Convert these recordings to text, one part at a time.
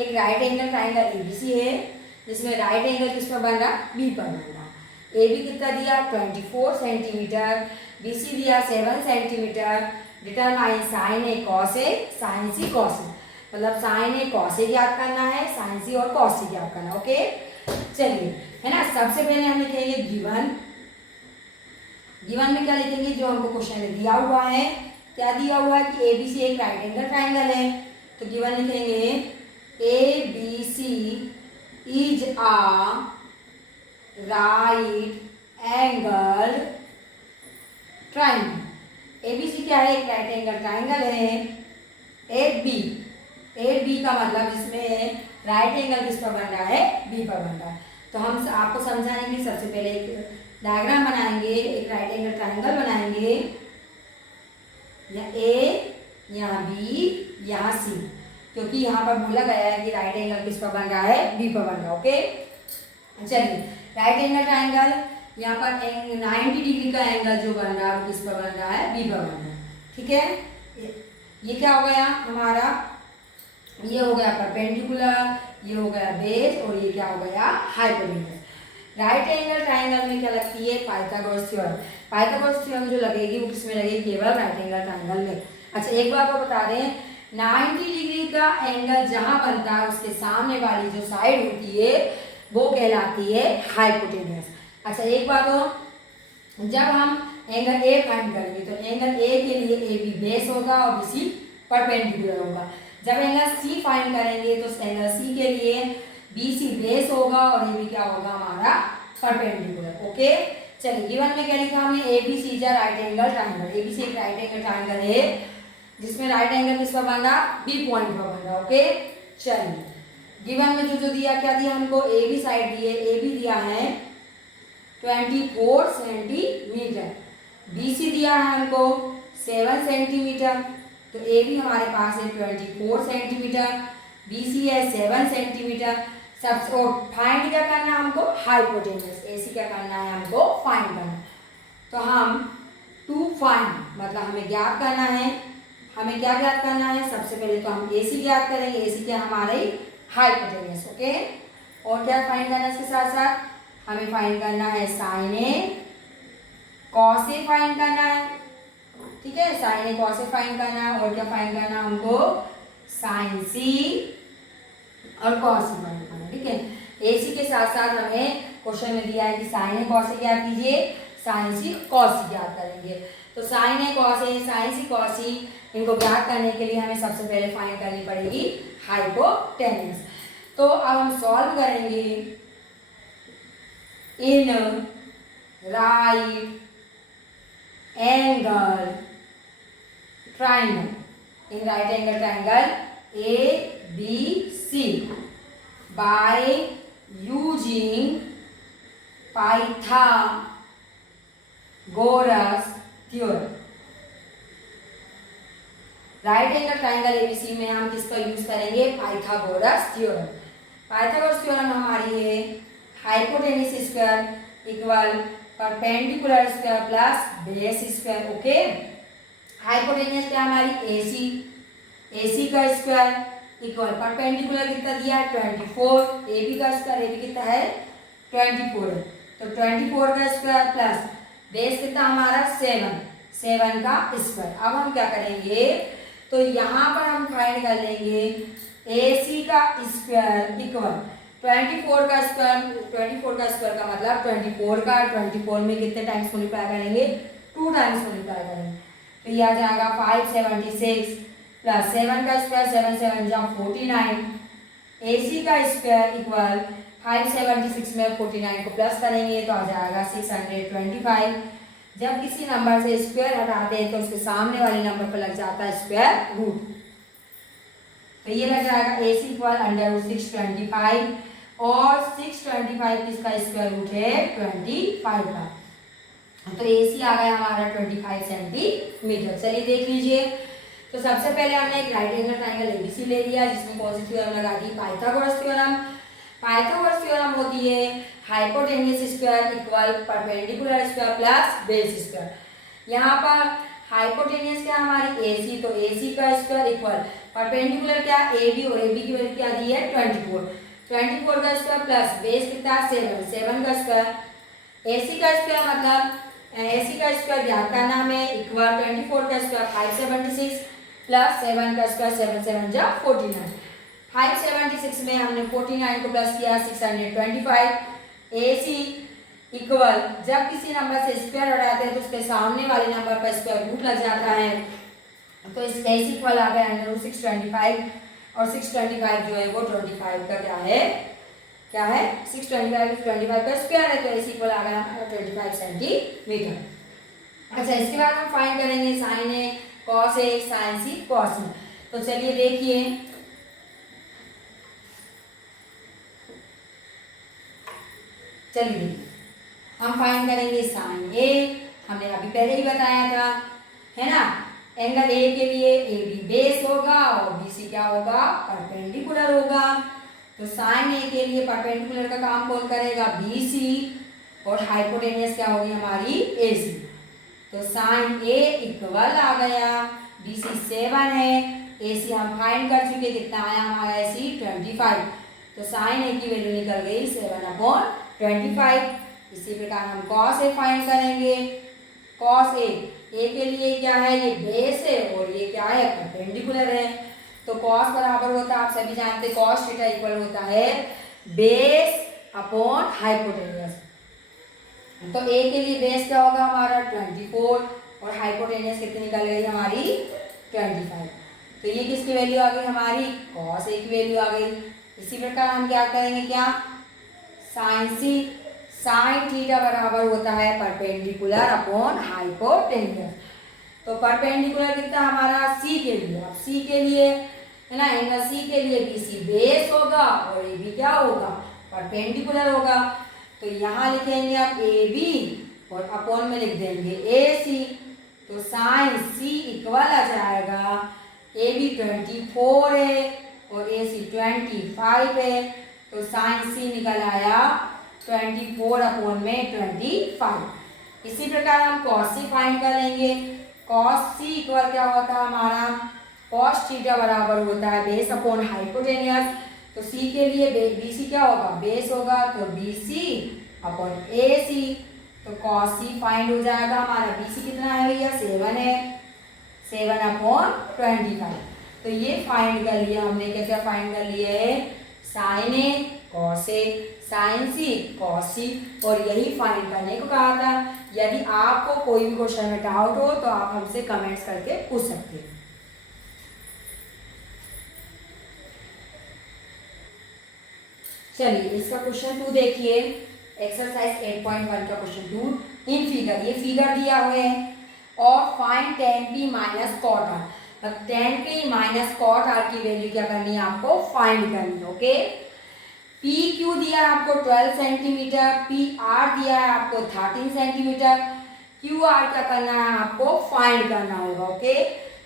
एक right angle triangle ABC है जिसमें राइट एंगल किस पर बन रहा, बी पर बन रहा। ए बी कितना दिया 24 सेंटीमीटर, बी सी दिया 7 centimetre. Determine sign A cos A sign C cos A, मतलब साइन ए कॉस ए ज्ञात करना है, साइन सी और कॉस सी ज्ञात करना। ओके चलिए, है ना। सबसे पहले हम लिखेंगे गिवन। गिवन में क्या लिखेंगे, जो हमको क्वेश्चन में दिया हुआ है। क्या दिया हुआ है कि ए बी सी एक राइट एंगल ट्राइंगल है, तो गिवन लिखेंगे A B C is a right angle triangle. ABC क्या है, एक राइट एंगल ट्राइंगल है। ए बी का मतलब जिसमें राइट एंगल किस पर बन रहा है, बी पर बन रहा है। तो हम आपको समझाने के लिए सबसे पहले एक डायग्राम बनाएंगे, एक राइट एंगल ट्राइंगल बनाएंगे। या ए, यहाँ बी, यहाँ सी, क्योंकि यहाँ पर बोला गया है कि राइट एंगल किस पर बन रहा है, बी पर बन रहा है। ओके चलिए, राइट एंगल ट्राइंगल यहाँ पर 90 डिग्री का एंगल जो बन रहा है वो किस पर बन रहा है, बी पर बन रहा है। ठीक है, ये क्या हो गया हमारा, ये हो गया परपेंडिकुलर, ये हो गया बेस, और ये क्या हो गया हाइपोटेन्यूज। राइट एंगल ट्राइंगल में क्या लगती है, पाइथागोरस थ्योरम। पाइथागोरस थ्योरम जो लगेगी वो किसमें लगेगी, केवल राइट एंगल ट्राइंगल में। अच्छा एक बात और बता दें, 90 डिग्री का एंगल जहां बनता है उसके सामने वाली जो साइड होती है वो कहलाती है हाइपोटेन्यूज। अच्छा एक बात और, जब हम एंगल ए फाइंड करेंगे तो एंगल ए के लिए ए बी बेस होगा और बी सी परपेंडिकुलर होगा। जब एंगल सी फाइंड करेंगे तो एंगल सी के लिए बी सी बेस होगा और ए बी क्या होगा हमारा परपेंडिकुलर। ओके चलिए, गिवन में क्या लिखा हमने, A B C is a right angle triangle. A B C एक राइट एंगल ट्राइंगल है जिसमें राइट एंगल किस पर बन रहा, बी पॉइंट पर बन रहा। ओके चलिए, गिवन में जो दिया, क्या दिया हमको, ए बी साइड दी है, ए बी दिया है 24 सेंटीमीटर, बी सी दिया है हमको 7 सेंटीमीटर। तो ए बी हमारे पास है 24 सेंटीमीटर, बी सी है 7 सेंटीमीटर। सबसे फाइंड क्या करना है हमको, हाइपोटेन्यूज। ए सी क्या करना है हमको, फाइंड करना। तो हम टू फाइंड मतलब हमें ज्ञात करना है, हमें क्या ज्ञात करना है, सबसे पहले तो हम ए सी ज्ञात करेंगे। ए सी क्या हमारे हाइपोटेन्यूज। ओके, और क्या फाइंड करना है इसके साथ साथ, हमें फाइंड करना है sign A cos A find करना है। ठीक है, sign A cos A find करना है, और क्या फाइंड करना है हमको, साइन सी और कॉस सी फाइंड करना है। ठीक है, ए सी के साथ साथ हमें क्वेश्चन में दिया है कि साइन ए कॉस ए ज्ञात कीजिए, साइन सी कॉस सी ज्ञात करेंगे। तो sign A cos A, sign C cos सी, इनको ज्ञात करने के लिए हमें सबसे पहले फाइंड करनी पड़ेगी हाइपोटेन्यूज। तो अब हम सॉल्व करेंगे इन राइट एंगल ट्राइंगल, इन right angle triangle A B C by using Pythagoras theorem. Right angle triangle ABC में हम किसका यूज करेंगे, पाइथागोरस थ्योरम। पाइथागोरस थ्योरम हमारी है hypotenuse square equal perpendicular square plus base square. Okay, hypotenuse क्या हमारी AC, AC का square equal perpendicular कितना दिया है 24, ए बी का स्क्वायर, ए बी कितना है 24 है, तो 24 का स्क्वायर प्लस बेस कितना हमारा 7 का स्क्वायर। अब हम क्या करेंगे, तो यहाँ पर हम फाइंड कर लेंगे AC का स्क्वायर इक्वल 24 का स्क्वायर, 24 का स्क्वायर का मतलब 24 का 24 में कितने टाइम्स मल्टीप्लाई करेंगे, 2 टाइम्स मल्टीप्लाई करेंगे। तो यह आ जाएगा 576 प्लस 7 का स्क्वायर, 7 7 जा 49, AC का स्क्वायर इक्वल 576 में 49 को प्लस करेंगे तो आ जाएगा 625। जब किसी नंबर से स्क्वायर हटाते हैं तो उसके सामने वाले नंबर पर लग जाता है स्क्वायर रूट, तो ये लग जाएगा AC इक्वल √625 और 625 किसका स्क्वायर रूट है 25 का, तो AC आ गया हमारा 25 सेंटीमीटर। चलिए देख लीजिए, तो सबसे पहले हमने एक राइट एंगल ट्राइंगल ABC ले लिया जिसमें कौन सी थ्योरम लगा दी, पाइथागोरस थ्योरम। पाइथागोरस थ्योरम होती है hypotenuse square equal perpendicular square plus base square. यहाँ पर हाइपोटेनियस क्या हमारी AC, तो AC का स्क्वायर इक्वल परपेंडिकुलर क्या AB, और AB की वैल्यू क्या दी है 24, 24 का स्क्वायर प्लस बेस कितना 7, 7 का स्क्वायर, AC का स्क्वायर मतलब AC का स्क्वायर याद करना हमें इक्वल 24 का स्क्वायर 576 प्लस 7 का स्क्वायर 7 7 जा 49, 576 में हमने 49 को प्लस किया 625, AC इक्वल जब किसी नंबर से स्क्वायर हटाते हैं तो उसके सामने वाले नंबर पर स्क्वायर रूट लग जाता है, तो इस AC इक्वल आ गया √625, और 625 जो है वो 25 का क्या है 625 25 का स्क्वायर है, तो AC इक्वल आ गया हमारा 25 सेंटीमीटर। अच्छा, इसके बाद हम फाइंड करेंगे sign A cos A sign C cos A. तो चलिए देखिए, हम फाइंड करेंगे साइन ए, हमने अभी पहले ही बताया था, है ना। एंगल ए के लिए AB बेस होगा और BC क्या होगा परपेंडिकुलर होगा, तो साइन ए के लिए परपेंडिकुलर का काम कौन करेगा BC, और हाइपोटेनियस क्या होगी हमारी AC, तो साइन ए इक्वल आ गया BC 7 है, AC हम फाइंड कर चुके, कितना आया हमारा AC 25, तो साइन ए की वैल्यू निकल गई 7/25। इसी प्रकार हम कॉस ए फाइंड करेंगे, कॉस ए के लिए क्या है ये बेस है और ये क्या है परपेंडिकुलर है, तो कॉस बराबर होता है आप सभी जानते हैं कॉस थीटा इक्वल होता है बेस अपॉन हाइपोटेनियस, तो ए के लिए बेस क्या होगा हमारा 24 और हाइपोटेनियस कितनी निकल गई हमारी 25, तो ये किसकी वैल्यू आ गई हमारी कॉस ए की वैल्यू आ गई। इसी प्रकार हम क्या करेंगे, क्या साइन सी, साइन थीटा बराबर होता है परपेंडिकुलर अपॉन हाइपोटेनियस, तो परपेंडिकुलर कितना हमारा सी के लिए, अब सी के लिए है ना, एंगल सी के लिए BC बेस होगा और AB क्या होगा परपेंडिकुलर होगा, तो यहाँ लिखेंगे आप AB और अपॉन में लिख देंगे AC, तो साइन C इक्वल आ जाएगा AB 24 है और AC 25 है, तो साइन C निकल आया 24 अपॉन में 25। इसी प्रकार हम कॉस सी फाइंड करेंगे, कॉस सी इक्वल क्या होता है हमारा कॉस थीटा बराबर होता है बेस अपॉन हाइपोटेनियस, तो सी के लिए BC क्या होगा बेस होगा, तो BC अपॉन AC, तो कॉस सी फाइंड हो जाएगा हमारा BC कितना है भैया 7 है, 7/25, तो ये फाइंड कर लिया हमने, क्या क्या फाइंड कर लिए है sign A cos A sign C cos सी, और यही फाइंड करने को कहा था। यदि आपको कोई भी क्वेश्चन में डाउट हो तो आप हमसे कमेंट्स करके पूछ सकते हैं। चलिए इसका क्वेश्चन 2 देखिए, एक्सरसाइज 8.1 का क्वेश्चन 2 इन फिगर, ये फिगर दिया हुआ है और find tan p minus cot R, अब tan p minus cot R की वैल्यू क्या करनी है आपको फाइंड करनी है। ओके, पी क्यू दिया है आपको 12 सेंटीमीटर, पी आर दिया है आपको 13 सेंटीमीटर, क्यू आर क्या करना है आपको फाइंड करना होगा। ओके,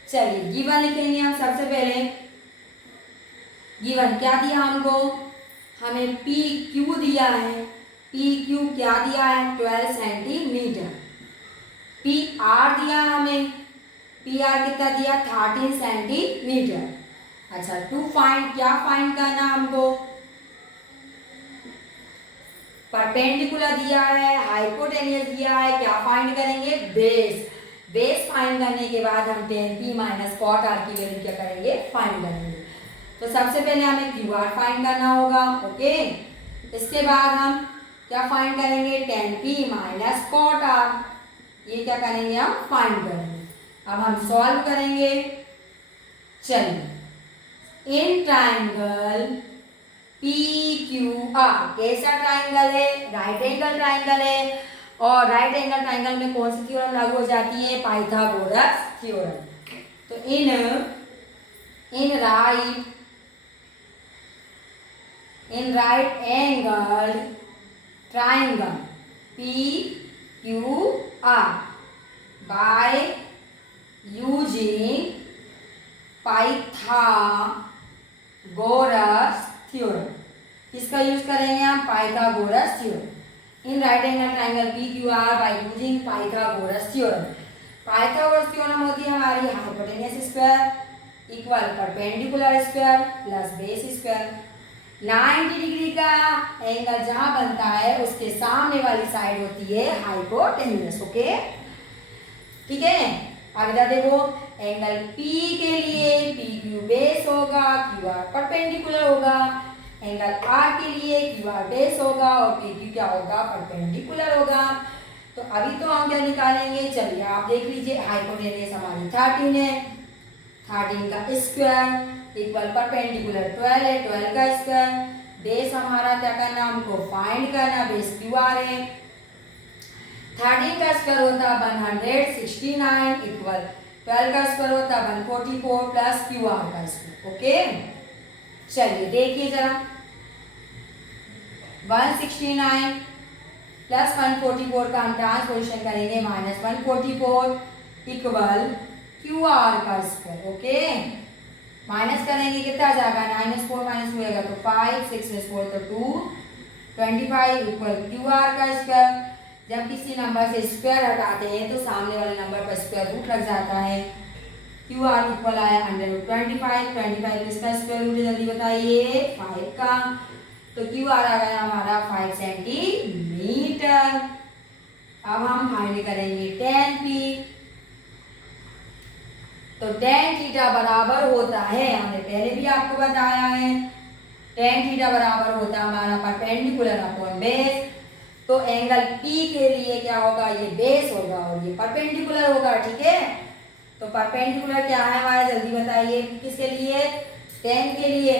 चलिए गिवन लिखेंगे हम सबसे पहले, गिवन क्या दिया हमको, हमें पी क्यू दिया है, पी क्यू क्या दिया है 12 सेंटीमीटर, पी आर दिया हमें, पी आर कितना दिया 13 सेंटीमीटर। अच्छा, टू फाइंड, क्या फाइंड करना हमको, परपेंडिकुलर दिया है, हाइपोटेनियस दिया है, क्या फाइंड करेंगे बेस, बेस फाइंड करने के बाद हम tan p minus cot R की वैल्यू क्या करेंगे फाइंड करेंगे। तो सबसे पहले हमें क्यू आर फाइंड करना होगा। ओके, इसके बाद हम क्या फाइंड करेंगे tan p minus cot R, ये क्या करेंगे हम फाइंड करेंगे। अब हम सॉल्व करेंगे। चलिए, इन ट्राइंगल PQR कैसा ट्राइंगल है, राइट एंगल ट्राइंगल है, और राइट एंगल ट्राइंगल में कौन सी थ्योरम लागू हो जाती है पाइथागोरस थ्योरम। तो इन right angle triangle PQR bye using Pythagoras theorem, किसका यूज करेंगे हम पाइथागोरस थ्योरम। इन right angle triangle PQR bye using Pythagoras theorem, Pythagoras theorem होती है हमारी hypotenuse square equal perpendicular square plus base square. 90 degree का angle जहां बनता है उसके सामने वाली साइड होती है हाइपोटेन्यूस। ओके, ठीक है। अब इधर देखो, एंगल P के लिए PQ बेस होगा, QR परपेंडिकुलर होगा। एंगल R के लिए QR बेस होगा और PQ क्या होगा, परपेंडिकुलर होगा। तो अभी तो हम क्या निकालेंगे, चलिए आप देख लीजिए। हाइपोटेन्यूस हमारी 13 है, 13 का स्क्वायर इक्वल परपेंडिकुलर 12 है, 12 का स्क्वायर। बेस हमारा क्या करना, हमको फाइंड करना, बेस QR है। 13 का स्क्वायर होता है 169 इक्वल 12 का स्क्वायर होता है 144 प्लस QR का स्क्वायर। ओके, चलिए देखिए जरा, 169 प्लस 144 का हम ट्रांसपोजिशन करेंगे -144 इक्वल QR का स्क्वायर। ओके, माइनस करेंगे कितना आ जाएगा, 9 में 4 माइनस होएगा तो 5, 6 में 4 तो 2, 25 इक्वल QR का स्क्वायर। जब किसी नंबर से स्क्वायर हटाते हैं तो सामने वाले नंबर पर स्क्वायर रूट लग जाता है। QR इक्वल आया √25, 25 किसका स्क्वायर रूट है जल्दी बताइए, 5 का। तो QR आ गया हमारा 5 सेंटीमीटर। अब हम फाइंड करेंगे tan P। तो tan थीटा बराबर होता है, हमने पहले भी आपको बताया है, tan थीटा बराबर होता है हमारा परपेंडिकुलर अपॉन बेस। तो एंगल P के लिए क्या होगा, ये बेस होगा और ये परपेंडिकुलर होगा। ठीक है, तो परपेंडिकुलर क्या है हमारा, जल्दी बताइए, किसके लिए, tan के लिए,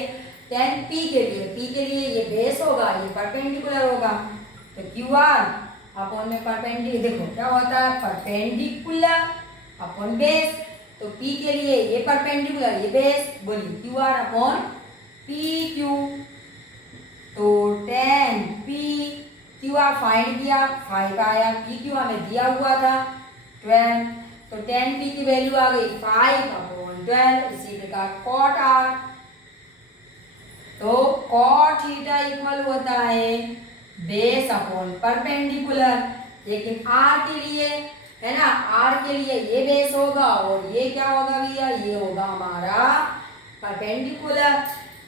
tan P के लिए। P के लिए ये बेस होगा, ये परपेंडिकुलर होगा। तो QR अपॉन में परपेंडिकुलर, देखो क्या होता है, परपेंडिकुलर अपॉन बेस। तो P के लिए ये परपेंडिकुलर, ये बेस, बोलिए QR अपॉन PQ। तो tan P, QR फाइंड किया, 5 आया, PQ हमें दिया हुआ था 12। तो tan P की वैल्यू आ गई 5/12। इसी प्रकार cot R, तो cot थीटा इक्वल होता है बेस अपॉन परपेंडिकुलर। लेकिन R के लिए है ना, R के लिए ये बेस होगा और ये क्या होगा भैया, ये होगा हमारा परपेंडिकुलर।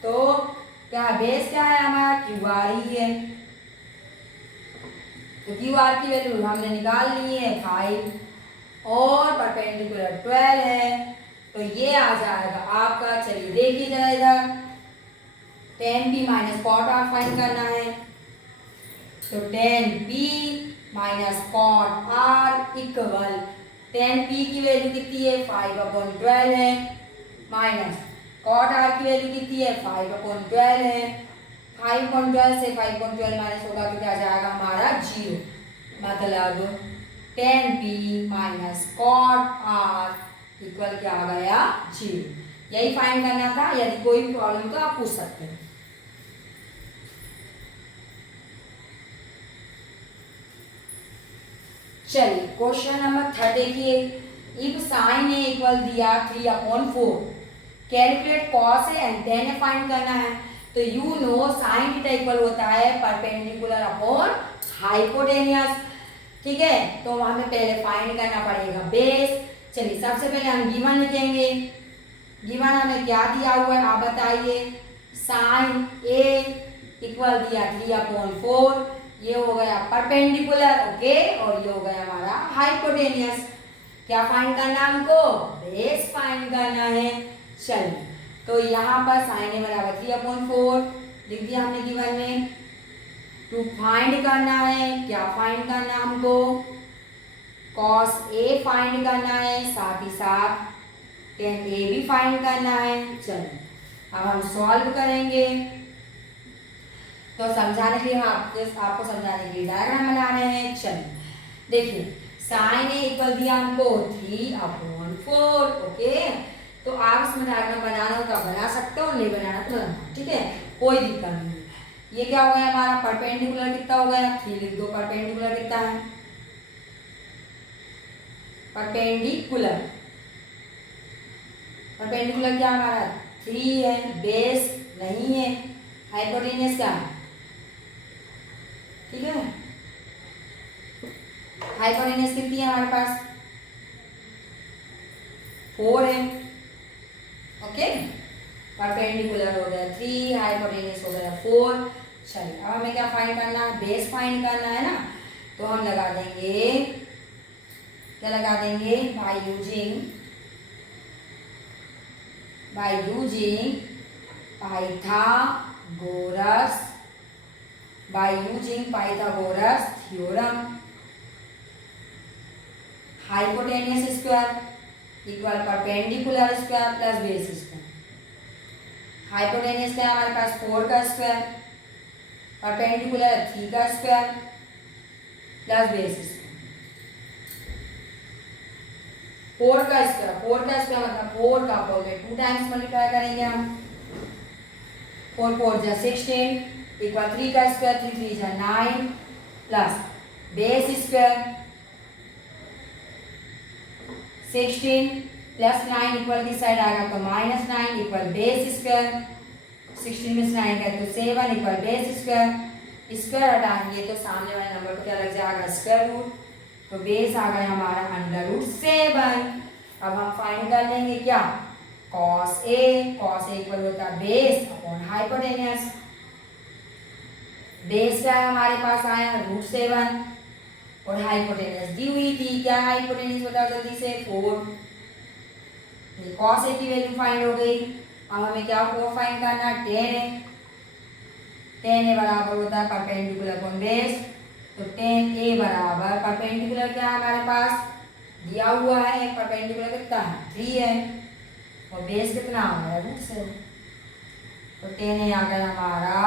तो क्या बेस क्या है हमारा, QR ही है। तो QR की वैल्यू हमने निकाल ली है 5 और परपेंडिकुलर 12 है, तो ये आ जाएगा आपका। चलिए देखिए जरा इधर, tan P minus cot R find करना है। तो tan P minus cot R equal, tan P की वैल्यू कितनी है, 5/12 है, माइनस cot R की वैल्यू कितनी है, 5/12 है। 5/12 से 5/12 माइनस होगा तो क्या जाएगा हमारा 0। मतलब tan P minus cot R equal क्या आ गया, 0। यही फाइंड करना था। यदि कोई प्रॉब्लम तो आप पूछ सकते हैं। चलिए क्वेश्चन नंबर 3 देखिए। इफ साइन ए इक्वल दिया 3/4, calculate cos A and tan A find करना है। तो you know sine theta equal होता है परपेंडिकुलर अपॉन हाइपोटेन्यूस। ठीक है, तो हमें पहले फाइंड करना पड़ेगा बेस। चलिए सबसे पहले हम गिवन लिखेंगे। गिवन हमें क्या दिया हुआ है आप बताइए, साइन ए इक्वल दिया 3/4, ये हो गया परपेंडिकुलर। ओके, और ये हो गया हमारा हाइपोटेन्यूस। क्या फाइंड करना है हमको, बेस फाइंड करना है। चलिए, तो यहाँ पर साइन ए बराबर 3/4 लिख दिया हमने गिवन में। टू फाइंड करना है, क्या फाइंड करना है हमको, कॉस ए फाइंड करना है, साथ ही साथ tan ए भी फाइंड करना है। चलिए अब हम सॉल्व करेंगे। तो समझाने के लिए हम आपको समझाने के लिए डायग्राम बना रहे हैं। चलिए देखिए, साइन ए इक्वल दिया हमको 3/4। ओके, तो आप इसमें डायग्राम बनाना हो तो आप बना सकते हो, नहीं बनाना तो बनाना, ठीक है, कोई दिक्कत नहीं। ये क्या हो गया हमारा, परपेंडिकुलर कितना हो गया, 3 लिख दो। परपेंडिकुलर कितना है, परपेंडिकुलर परपेंडिकुलर क्या हमारा 3 है, बेस नहीं है, हाइपोटेन्यूस क्या है, ठीक है। हाइपोटेन्यूस कितनी है हमारे पास 4 है। ओके, परपेंडिकुलर हो गया 3, हाइपोटेन्यूज हो गया 4। चलिए अब हमें क्या फाइंड करना है, बेस फाइंड करना है ना। तो हम लगा देंगे, क्या लगा देंगे, bye using Pythagoras theorem, hypotenuse square equal perpendicular square plus base square. Hypotenuse का हमारे पास 4 का स्क्वायर, परपेंडिकुलर 3 का स्क्वायर प्लस बेस स्क्वायर। 4 का स्क्वायर मतलब 4 का 4 में 2 टाइम्स मल्टीप्लाई करेंगे हम। 4 4 जा 16 इक्वल 3 का स्क्वायर, 3 3 जा 9 plus base square 16 plus 9 equal किस साइड आएगा तो -9 इक्वल बेस स्क्वायर। 16 में 9 का तो 7 इक्वल बेस स्क्वायर। स्क्वायर हटाएंगे तो सामने वाले नंबर को क्या लग जाएगा, स्क्वायर रूट। तो बेस आ गया हमारा √7। अब हम फाइंड कर लेंगे क्या, cos A इक्वल होता है बेस अपॉन हाइपोटेन्यूस। बेस क्या है हमारे पास आया √7 और हाइपोटेन्यूस दी हुई थी, क्या हाइपोटेन्यूस बताओ जल्दी से, 4। cos A की वैल्यू फाइंड हो गई। अब हमें क्या फाइंड करना है, tan A बराबर होता है परपेंडिकुलर अपॉन बेस। तो tan A बराबर परपेंडिकुलर क्या है हमारे पास दिया हुआ है, परपेंडिकुलर कितना है 3 है और बेस कितना आ गया √7। तो tan A आ गया हमारा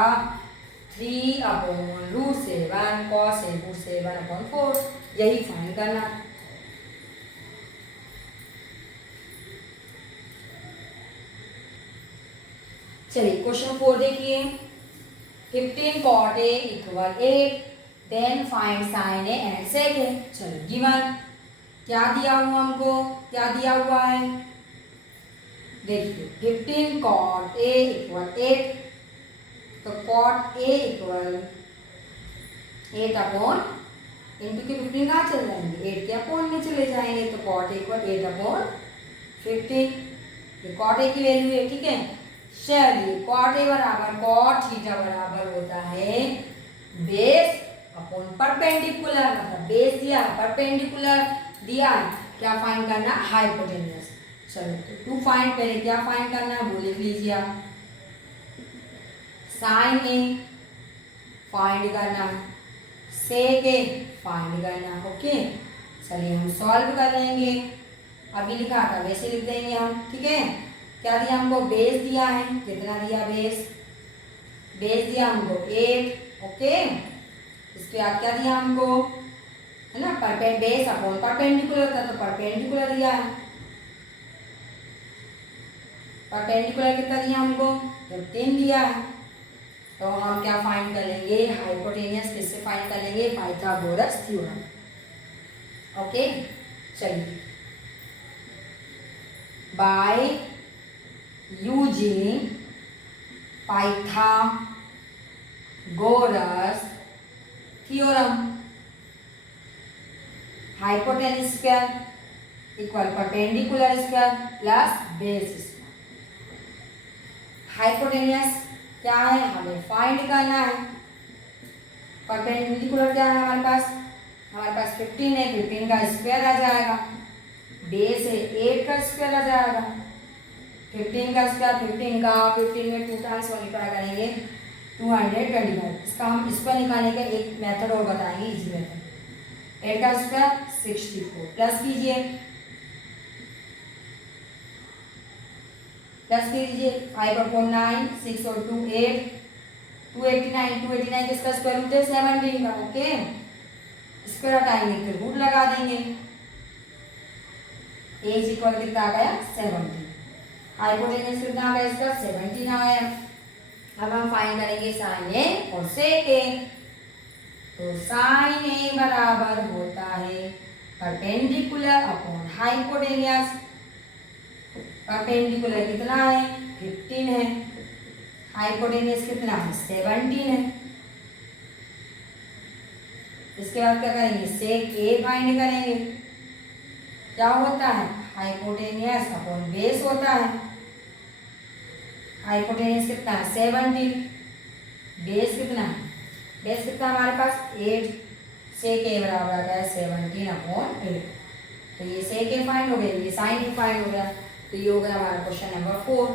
3 अपॉन √7 cos A √7 अपॉन 4। यही फाइंड करना। चलिए क्वेश्चन 4 देखिए, 15 cot A equal 8, then find sin A and sec A। चलो गिवन क्या दिया हुआ हमको, क्या दिया हुआ है, देखिए 15 cot A इक्वल 8, तो cot A equal 8 upon into के 15 कहाँ चल जाएंगे, 8 के अपॉन में चले जाएंगे। तो cot A इक्वल 8 अपॉन 15, ये cot A की वैल्यू है, ठीक है। चलिए cot A बराबर cot थीटा बराबर होता है बेस अपॉन परपेंडिकुलर, मतलब बेस दिया परपेंडिकुलर दिया है, क्या फाइंड करना, हाइपोटेन्यूस। चलो तो टू फाइंड, पहले क्या फाइंड करना है वो लिख लीजिए आप, sin A फाइंड करना है, sec A फाइंड करना है। ओके चलिए हम सॉल्व कर लेंगे, अभी लिखा था वैसे लिख देंगे हम, ठीक है। क्या दिया हमको, बेस दिया है, कितना दिया बेस दिया हमको 8। ओके इसके बाद क्या दिया हमको, है ना, बेस अपॉन परपेंडिकुलर था तो परपेंडिकुलर दिया है। परपेंडिकुलर कितना दिया हमको, 15 दिया है। तो हम क्या फाइंड कर लेंगे, हाइपोटेन्यूस किससे फाइंड कर लेंगे, पाइथागोरस थ्योरम। ओके चलिए, bye using Pythagoras theorem, hypotenuse square equal perpendicular square plus base square. Hypotenuse क्या है, हमें फाइंड करना है। परपेंडिकुलर क्या है हमारे पास 15 है, 15 का स्क्वायर आ जाएगा। बेस है 8 का स्क्वायर आ जाएगा। 15 का स्क्वायर 15 में 2 टाइम्स मल्टीप्लाई करेंगे 225। इसका हम स्क्वायर निकालने का एक मेथड और बताएंगे, इजी मेथड। 8 का स्क्वायर 64 प्लस कीजिए, 5 अपॉन 9, 6 और 2 8, 289 किसका स्क्वायर रूट है 17 का। ओके स्क्वायर हटाएंगे फिर रूट लगा देंगे, एज इक्वल कितना आ गया 17। हाइपोटेन्यूस कितना आ गया इसका 17 आ गया। अब हम फाइंड करेंगे sin A और sec A। तो sin A बराबर होता है परपेंडिकुलर अपॉन हाइपोटेन्यूस। परपेंडिकुलर कितना है 15 है, हाइपोटेन्यूस कितना है 17 है। इसके बाद क्या करेंगे, sec A फाइंड करेंगे, क्या होता है हाइपोटेनियस अपॉन बेस होता है। हाइपोटेनियस कितना है 17, बेस कितना है, बेस कितना हमारे पास 8, सेक ए बराबर आता है 17/8। तो ये सेक ए फाइंड हो गया, ये साइन ए फाइंड हो गया। तो ये हो गया हमारा क्वेश्चन नंबर 4।